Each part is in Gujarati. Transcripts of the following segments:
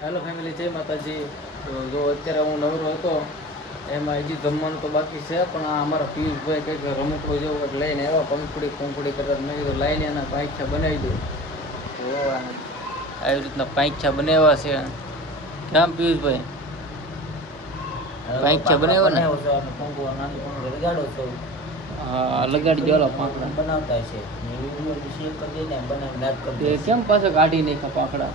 હેલો ફેમિલી, જય માતાજી. તો જો અત્યારે હું નવરો હતો એમાં હજી જમવાનું તો બાકી છે, પણ આ અમારા પિયુષભાઈ કંઈક રમકડો જેવું કંઈક લઈને આવ્યા, પંખુડી કરતા. મેં કીધું લાઈને એના પાંખિયા બનાવી દઉં. તો આવી રીતના પાંખિયા બનાવ્યા છે. કેમ પિયુષભાઈ, પાંખિયા બનાવ્યા ને? હા, લગાડી દો પાંખડા બનાવતા છે. કેમ પાછા કાઢી નાખ્યા પાંખડા?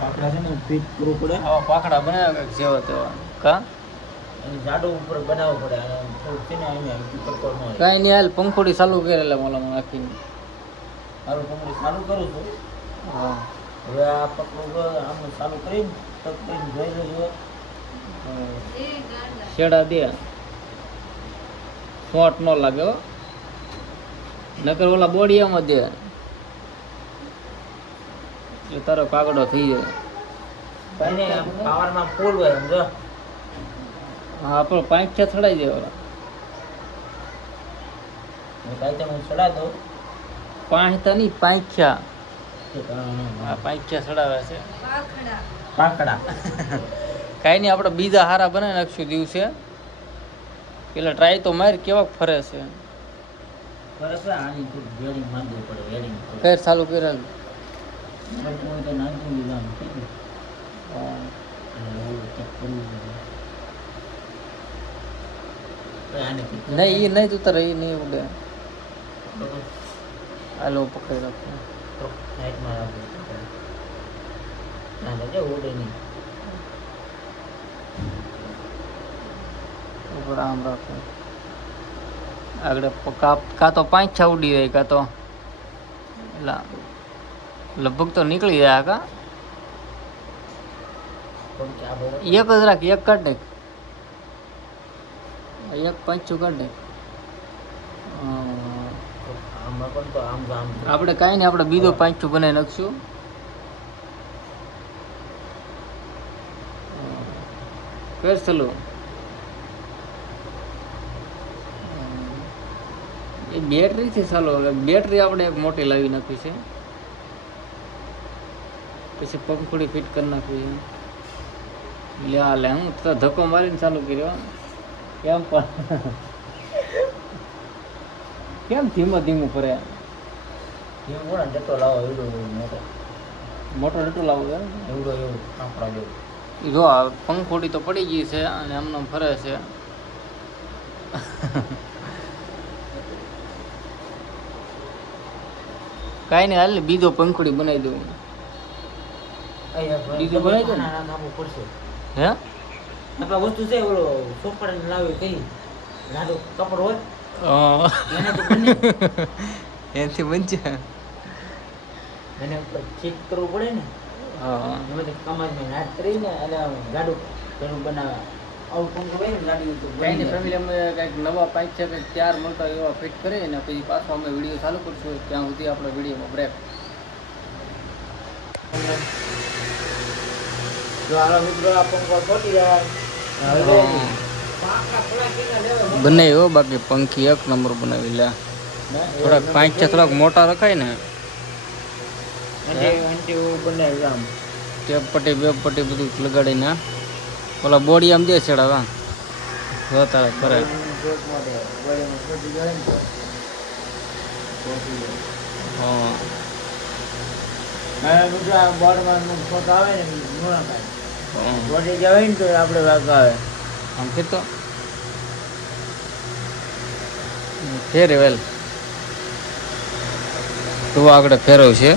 પાકડા છે ને ફીટ કરવું પડે. આવા પાંખડા બનાવ્યા જેવા તેવા કા જાડો ઉપર બનાવવો પડે. અને થોડુંક છે ને અહીંયા પકડ ન કાંઈ નહીં, હાલ પંખોડી ચાલુ કરેલા મોલામાં નાખીને મારું પકડી ચાલુ કરું છું. હા, હવે આ પકડું આમ ચાલુ કરીને તક કરીને જોઈ લેજો. શેડા દે, શોર્ટ ન લાગે હો, નકર ઓલા બોડિયામાં દે એટલે તારો કાગડો થઈ જાય. કઈ નહીં, પાવરમાં ફૂલ હોય સમજો. હા, આપણો પાંખિયા થડાઈ દે ઓલા. કાંઈ તમે ચડા દો. પાંખતા નહીં, પાંખ્યા. આ પાંખ્યા ચડાવે છે પાકડા. કાંઈ નહીં, આપણે બીજા હારા બનાવી નાખશું દિવસે. પેલા ટ્રાય તો માર કેવાક ફરે છે. બરાબર, આની થોડું વેડિંગ માંગવું પડે. વેડિંગ ફેર ચાલુ કર્યા. નાખી દીધું. નહીં, એ નહીં તું તારે એ નહીં ઉડે. હાલો પકડી રાખો. ઉડે નહીં. ઉપર આમ રાખો. આગળ કાં તો પાંચ ઉડી જાય, કાં તો એટલે લગભગ તો નીકળી જાય. કા એક જ રાખ, એક કાઢ નાખ, એક પાંચું કાઢ નાખ. આપણે કાંઈ નહીં, આપણે બીજો પાંચું બનાવી નાખશું. ફેર ચલો. એ બેટરીથી ચાલો. બેટરી આપણે એક મોટી લાવી નાખી છે, પછી પંખુડી ફિટ કરી નાખવી છે. લે હું તો ધક્કો મારીને ચાલુ કર્યો. કેમ પણ કેમ ધીમું ફરે? જતો લાવો એવડો મોટો ડટો લાવો એવું આપણા જેવું. જો આ પંખોડી તો પડી ગઈ છે અને એમને ફરે છે. કાંઈ નહીં, હાલ બીજો પંખોડી બનાવી દઉં. બીજું બનાવી દો ને. હે આપણા વસ્તુ છે ઓલો ચોપડા લાવે કઈ નાનો કપડ હોય એનાથી બનશે. એને ઠીક કરવું પડે ને. હા, એમાં કમાજમાં નાટ કરીને અને ગાડું ઘણું બનાવે. આવું પંખો હોય ને ગાડી કાંઈ ફેમિલી અમે કંઈક નવા પાઇપ છે કંઈક ચાર મળતા એવા ફિટ કરીએ ને પછી પાછો અમે વિડીયો ચાલુ કરશું. ત્યાં સુધી આપણે વિડીયોમાં બ્રેક. જો આનો મિત્રો આ પંખો ખોટી જાય. બનાવ્યો બાકી પંખી એક નંબર બનાવી લે. થોડાક પાંચ છે, થોડાક મોટા રખાય ને. ટેપ પટ્ટી બે પટ્ટી બધું લગાડીને ઓલા બોડી આમ દે ચડાવવા જોતા કરે. હા, બોર્ડમાં ફોટો આવે ને બોડી જવાય ને તો આપણે વાગ આવે. આમ તો ફેરે વેલ તું આગળ ફેરવ છે.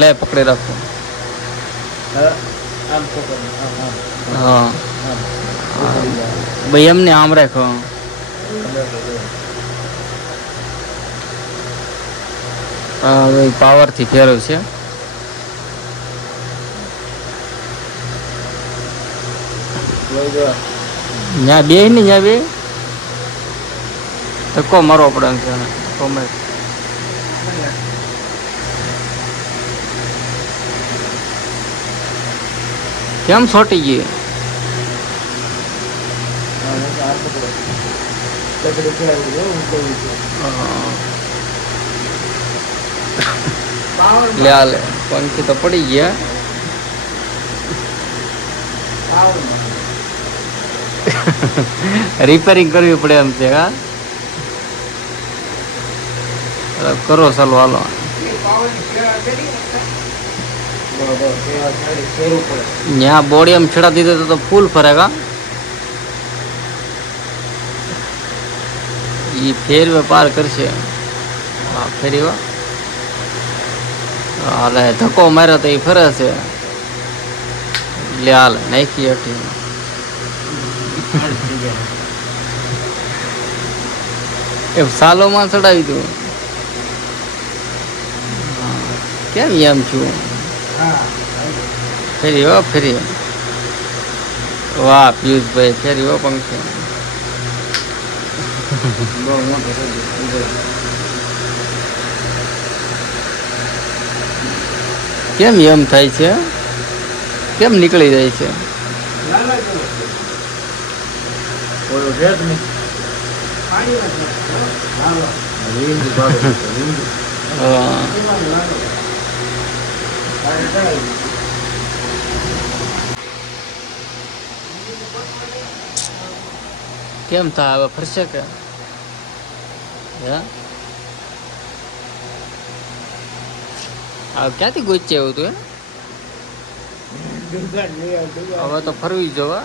લે પકડી રાખો. હા ભાઈ, એમને આમ રાખો. હા ભાઈ, પાવરથી ફેરવ છે. ત્યાં બે ને ત્યાં બે ધક્કો મારવો પડે કોમેન્ટ. કેમ છોટી ગઈ? લે હાલે પંખી તો પડી ગયા. રિપેરિંગ કરવી પડે એમ છે. હા કરો ચાલો હાલો. ત્યાં બોડી એમ છેડા દીધો તો ફૂલ ફરેગા. ઈ ફેરવે પાર કરશે. હા ફેરી વા હાલે ધક્કો માર્યો તો એ ફરે છે. લે હાલ નાખી અઠી એમ સાલોમાં ચડાવી દઉં. કેમ એમ છું ફેરી હો ફેરી. વાહ પિયુષભાઈ ફેરી હો પંખી. કેમ એમ થાય છે? કેમ નીકળી જાય છે? કેમ થાય હવે ફરશે કે? ક્યાંથી ગોચે એવું તું? હવે તો ફરવી જવા.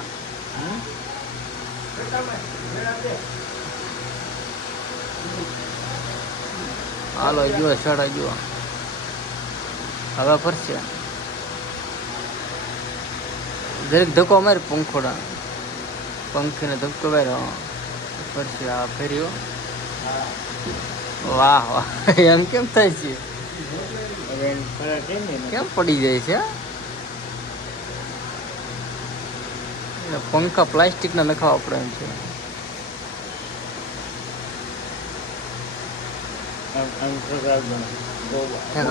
હાલો જુઓ છડા જુઓ હવે ફરશે. દરેક ધક્કો મારે પંખોડા પંખીને ધક્કો માર્યો ફરશે. આ ફેર્યો. વાહ વાહ એમ કેમ થાય છે? કેમ પડી જાય છે? પંખા પ્લાસ્ટિક ના નખાવા પડે એમ છે.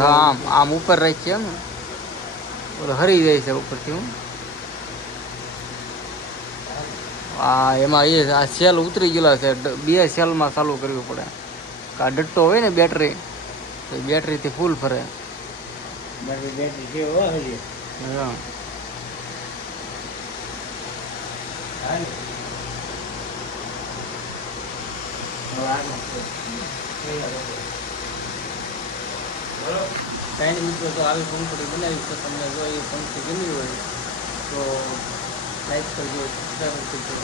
આમ આમ ઉપર રહી છે એમ હરી જાય છે ઉપરથી. હું એમાં એ આ સેલ ઉતરી ગયેલા છે. 2 સેલમાં ચાલુ કરવી પડે. આ ડટ્ટો હોય ને બેટરી તો બેટરીથી ફૂલ ફરે. હા કાંઈ મિત્રો તો આવી પંખડી બનાવી છે. તમને જો એ પંખી ગમી હોય તો લાઈક કરજો, સબસ્ક્રાઈબ કરજો.